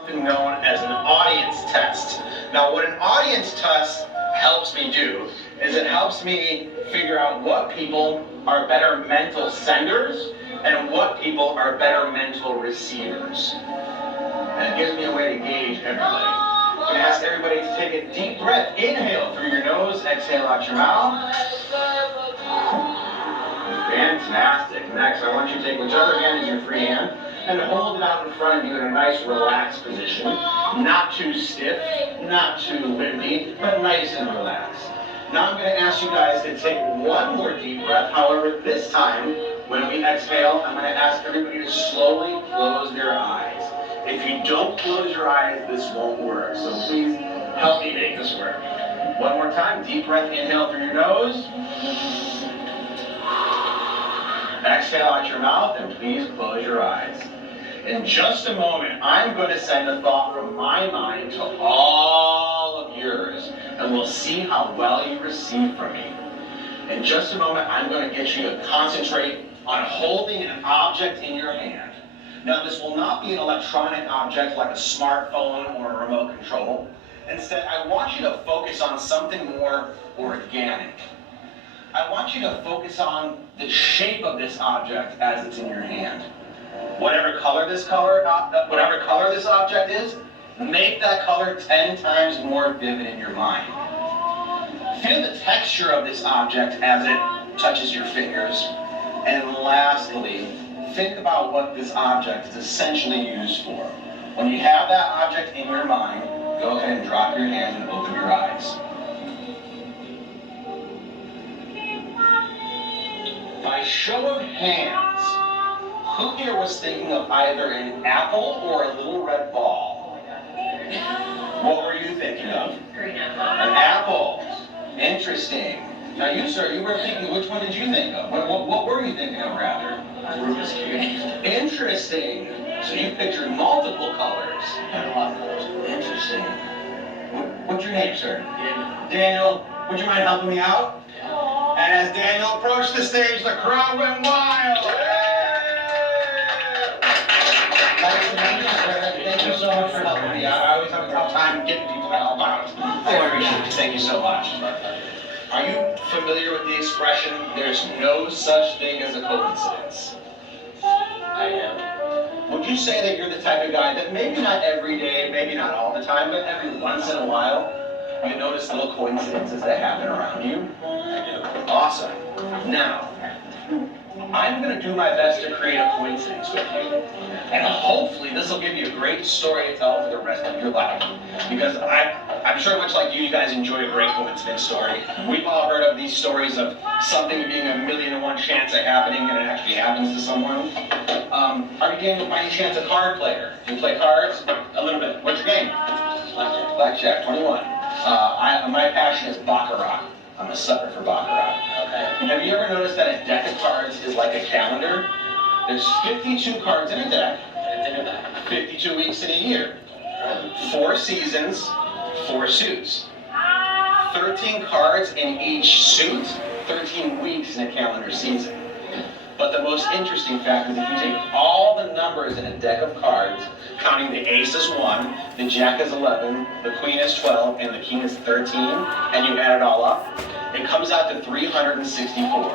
Something known as an audience test. Now, what an audience test helps me do is it helps me figure out what people are better mental senders and what people are better mental receivers. And it gives me a way to gauge everybody. I'm going to ask everybody to take a deep breath. Inhale through your nose, exhale out your mouth. Fantastic. Next, I want you to take whichever hand is your free hand and hold it out in front of you in a nice relaxed position. Not too stiff, not too wimpy, but nice and relaxed. Now I'm going to ask you guys to take one more deep breath. However, this time, when we exhale, I'm going to ask everybody to slowly close their eyes. If you don't close your eyes, this won't work. So please help me make this work. One more time. Deep breath. Inhale through your nose. Exhale out your mouth, and please close your eyes. In just a moment, I'm going to send a thought from my mind to all of yours, and we'll see how well you receive from me. In just a moment, I'm going to get you to concentrate on holding an object in your hand. Now, this will not be an electronic object like a smartphone or a remote control. Instead, I want you to focus on something more organic. I want you to focus on the shape of this object as it's in your hand. Whatever color this object is, make that color 10 times more vivid in your mind. Feel the texture of this object as it touches your fingers. And lastly, think about what this object is essentially used for. When you have that object in your mind, go ahead and drop your hand and open your eyes. By show of hands, who here was thinking of either an apple or a little red ball? What were you thinking of? Green apple. An apple. Interesting. Now you, sir, you were thinking, which one did you think of? What were you thinking of, rather? Rubik's Cube. Interesting. So you pictured multiple colors. And a lot of colors. Interesting. What's your name, sir? Daniel. Daniel, would you mind helping me out? And as Daniel approached the stage, the crowd went wild. Nice to meet you, sir. Thank you so much for helping me out. I always have a tough time getting people to help out. Thank you so much. Are you familiar with the expression, there's no such thing as a coincidence? I am. Would you say that you're the type of guy that maybe not every day, maybe not all the time, but every once in a while, you notice little coincidences that happen around you? I do. Awesome. Now, I'm going to do my best to create a coincidence with you. And hopefully this will give you a great story to tell for the rest of your life. Because I'm sure much like you guys enjoy a great coincidence story. We've all heard of these stories of something being 1,000,000 to 1 chance of happening and it actually happens to someone. Are you game by any chance a card player? Do you play cards? A little bit. What's your game? Blackjack. Blackjack, 21. My passion is Baccarat. I'm a sucker for Baccarat. Okay. Have you ever noticed that a deck of cards is like a calendar? There's 52 cards in a deck, I didn't think of that. 52 weeks in a year, 4 seasons, 4 suits. 13 cards in each suit, 13 weeks in a calendar season. But the most interesting fact is if you take all the numbers in a deck of cards, counting the ace as 1, the jack is 11, the queen is 12, and the king is 13, and you add it all up, it comes out to 364.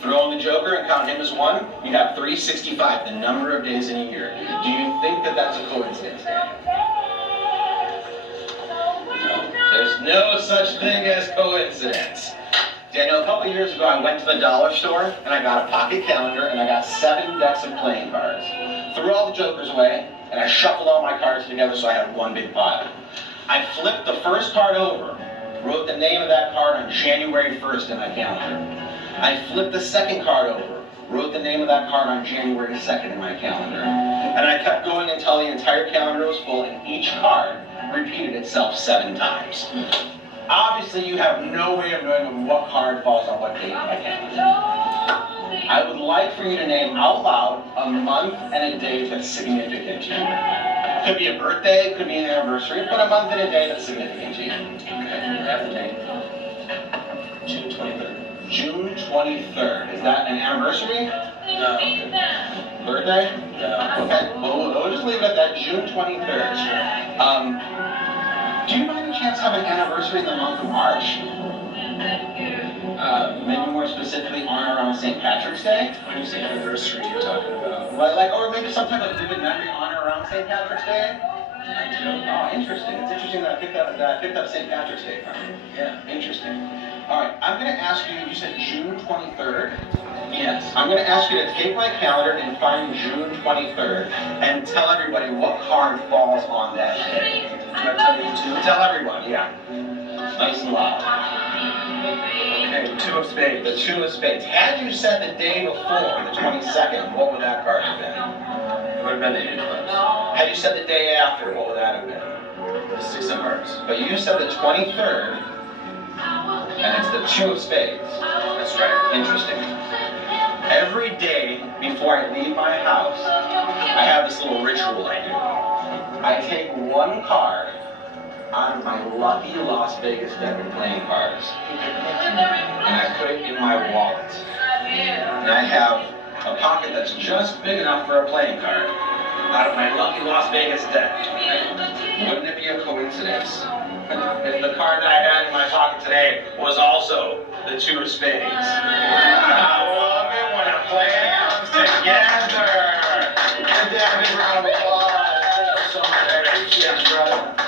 Throw in the joker and count him as 1, you have 365, the number of days in a year. Do you think that that's a coincidence? No. There's no such thing as coincidence. Daniel, a couple of years ago, I went to the dollar store and I got a pocket calendar and I got 7 decks of playing cards. Threw all the jokers away and I shuffled all my cards together so I had one big pile. I flipped the first card over, wrote the name of that card on January 1st in my calendar. I flipped the second card over, wrote the name of that card on January 2nd in my calendar. And I kept going until the entire calendar was full and each card repeated itself 7 times. Obviously, you have no way of knowing what card falls on what date in my calendar. I would like for you to name out loud a month and a day that's significant to you. Could be a birthday, could be an anniversary, but a month and a day that's significant to you. Okay. That's the date. June 23rd. June 23rd. Is that an anniversary? No. Birthday? No. Okay, well, we'll just leave it at that, June 23rd. Do you by any chance have an anniversary in the month of March? Maybe more specifically on or around St. Patrick's Day? When you say anniversary, you're talking about. Or maybe some type of vivid memory on or around St. Patrick's Day? I do. Oh, interesting. It's interesting that I picked up St. Patrick's Day from you. Yeah. Interesting. All right, I'm going to ask you, you said June 23rd? Yes. I'm going to ask you to take my calendar and find June 23rd and tell everybody what card falls on that day. Do I tell you two? Tell everyone, yeah. Nice and loud. Okay, two of spades. The two of spades. Had you said the day before, the 22nd, what would that card have been? It would have been the eight of clubs. Had you said the day after, what would that have been? The six of hearts. But you said the 23rd, and it's the two of spades. That's right. Interesting. Every day before I leave my house, I have this little ritual I do. I take one card out of my lucky Las Vegas deck of playing cards, and I put it in my wallet. And I have a pocket that's just big enough for a playing card out of my lucky Las Vegas deck. Wouldn't it be a coincidence if the card that I had in my pocket today was also the two of spades? I love it when a plan comes together. Give that a big round of applause. Thank you so much. I appreciate it, brother.